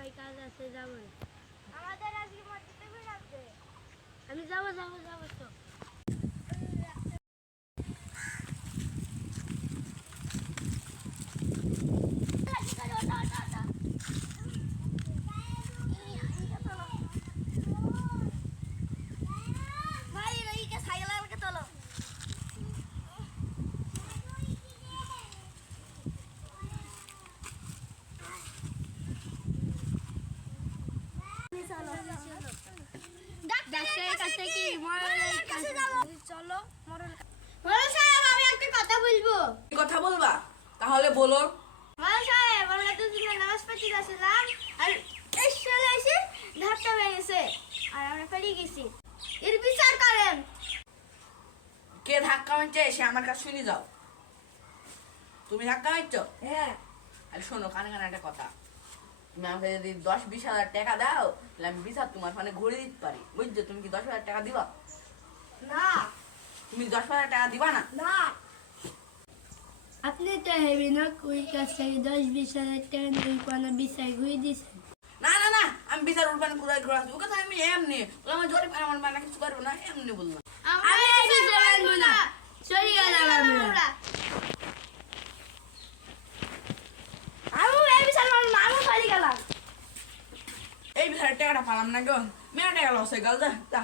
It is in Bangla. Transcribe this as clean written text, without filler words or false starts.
ভাই কাজ আছে যাবো না। আমাদের আজকে মসজিদে ভিড় আছে। আমি যাবো যাবো যাবো তো। ভাই এইকে সাইকেল আনকে চলো। ডাক্তারের কাছে কি মরলের কাছে যাবো। চলো মরল। মরল সাহেব আমি একটা কথা বলবো। কি কথা বলবা? তাহলে বলো। মরল সাহেব আমরা দুদিন নামাজ পড়তে গেছিলাম আর এই সালে এসে ধাক্কা হয়ে গেছে আর আমরা ফেলে গেছি। এর বিচার করেন। কে ধাক্কা মারছে সে আমার কাছে শুনে যাও। তুমি ধাক্কা মারছো? হ্যাঁ। আর শোনো, কানে কানে একটা কথা। তুমি আমাকে যদি 10-20 হাজার টাকা দাও তাহলে আমি বিচার তোমার মানে ঘুরে দিতে পারি, বুঝছো? তুমি কি 10,000 টাকা দিবা? না তুমি 10,000 টাকা দিবা না? না আপনি তো হেবি না কই কাছে 10-20 হাজার টাকা নেই কোনো বিষয় ঘুরে দিছেন। না না না, আমি বিচার উঠবান ঘুরাই ঘুরে আসবো। কথা আমি এমনি বললাম, আমার জোরে আমার মানে কিছু করবো না, এমনি বললাম। আমি এই বিষয় মানবো না। চলে গেলাম আমরা। আমি এই বিচার মানব না, আমি ফেলে গেলাম। এই বিচারের টাকাটা পালাম না গো, মেয়ের টাকা লস হয়ে গেল। যা